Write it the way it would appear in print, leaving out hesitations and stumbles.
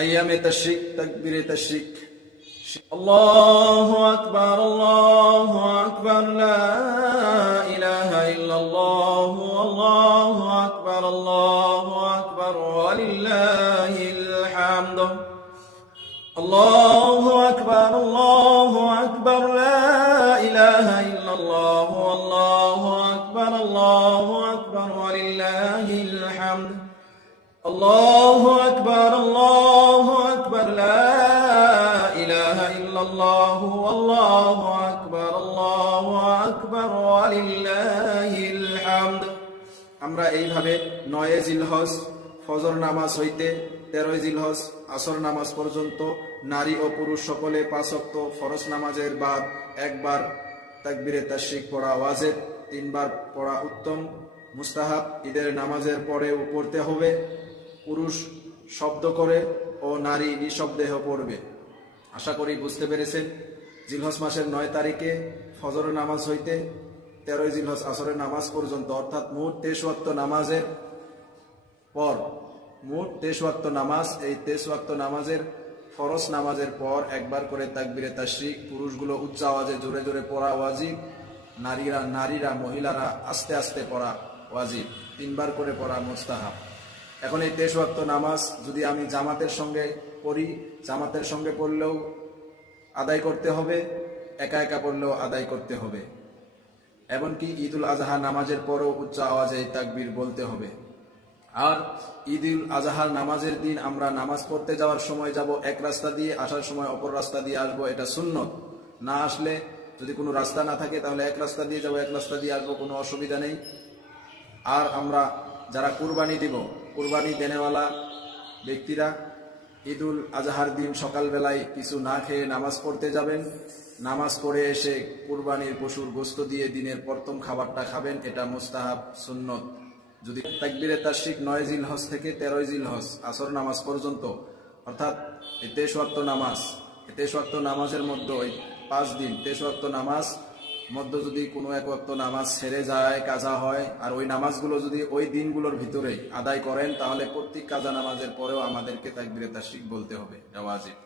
আইয়ামে তাশরিক, তাকবীরে তাশরিক। আল্লাহু আকবার, আল্লাহু আকবার, লা ইলাহা ইল্লাল্লাহ, আল্লাহু আকবার, আল্লাহু আকবার, ওয়া লিল্লাহিল হামদ। আল্লাহু আকবার, আল্লাহু আকবার, লা ইলাহা ইল্লাল্লাহ, আল্লাহু আকবার, আল্লাহু আকবার, ওয়া লিল্লাহিল হামদ। আল্লাহু আকবার, আল্লাহু আকবার, লা ইলাহা ইল্লাল্লাহ, আল্লাহু আকবার, আল্লাহু আকবার, ওয়া লিল্লাহিল হামদ। আমরা এইভাবে 9 জিলহজ ফজর নামাজ হইতে 13 জিলহজ আসর নামাজ পর্যন্ত নারী ও পুরুষ সকলে 5 ওয়াক্ত ফরজ নামাজের বাদ একবার তাকবীরে তাশরিক পড়া ওয়াজিব, 3 বার পড়া উত্তম, মুস্তাহাব। ঈদের নামাজের পরেও পড়তে হবে। পুরুষ শব্দ করে ও নারী নিঃশব্দে পড়বে। আশা করি বুঝতে পেরেছেন। জিলহজ মাসের 9 তারিখে ফজর নামাজ হইতে 13 জিলহজ আসরের নামাজ পর্যন্ত, অর্থাৎ মোট 23 ওয়াক্ত নামাজের পর, মোট 23 ওয়াক্ত নামাজ, এই 23 ওয়াক্ত নামাজের ফরজ নামাজের পর একবার করে তাকবীরে তাশরিক পুরুষগুলো উচ্চ আওয়াজে জোরে জোরে পড়া ওয়াজিব, নারীরা মহিলারা আস্তে আস্তে পড়া ওয়াজিব, 3 বার করে পড়া মুস্তাহাব। এখন এই 23 ওয়াক্ত নামাজ যদি আমি জামাতের সঙ্গে পড়ি, জামাতের সঙ্গে পড়লেও আদায় করতে হবে, একা একা পড়লেও আদায় করতে হবে। এমনকি ঈদুল আজহা নামাজের পরও উচ্চ আওয়াজে তাকবীর বলতে হবে। আর ঈদুল আজহার নামাজের দিন আমরা নামাজ পড়তে যাওয়ার সময় যাব এক রাস্তা দিয়ে, আসার সময় অপর রাস্তা দিয়ে আসবো, এটা সুন্নত। না আসলে যদি কোনো রাস্তা না থাকে তাহলে এক রাস্তা দিয়ে যাবো, এক রাস্তা দিয়ে আসবো, কোনো অসুবিধা নেই। আর আমরা যারা কুরবানি দিব, কুরবানি দেনেওয়ালা ব্যক্তিরা ঈদুল আজহার দিন সকালবেলায় কিছু না খেয়ে নামাজ পড়তে যাবেন। নামাজ পড়ে এসে কুরবানির পশুর গোশত দিয়ে দিনের প্রথম খাবারটা খাবেন, এটা মুস্তাহাব, সুন্নত। যদি তাকবীরে তাশরিক 9 জিলহজ থেকে 13 জিলহজ আসর নামাজ পর্যন্ত, অর্থাৎ 23 ওয়াক্ত নামাজ, 23 ওয়াক্ত নামাজের মধ্যে ওই 5 দিন 23 ওয়াক্ত নামাজ মধ্যে যদি কোনো এক ওয়াক্ত নামাজ ছেড়ে যায়, কাজা হয়, আর ওই নামাজগুলো যদি ওই দিনগুলোর ভিতরেই আদায় করেন, তাহলে প্রত্যেক কাজা নামাজের পরেও আমাদেরকে তাকবীরে তাশরিক বলতে হবে, এটা ওয়াজিব।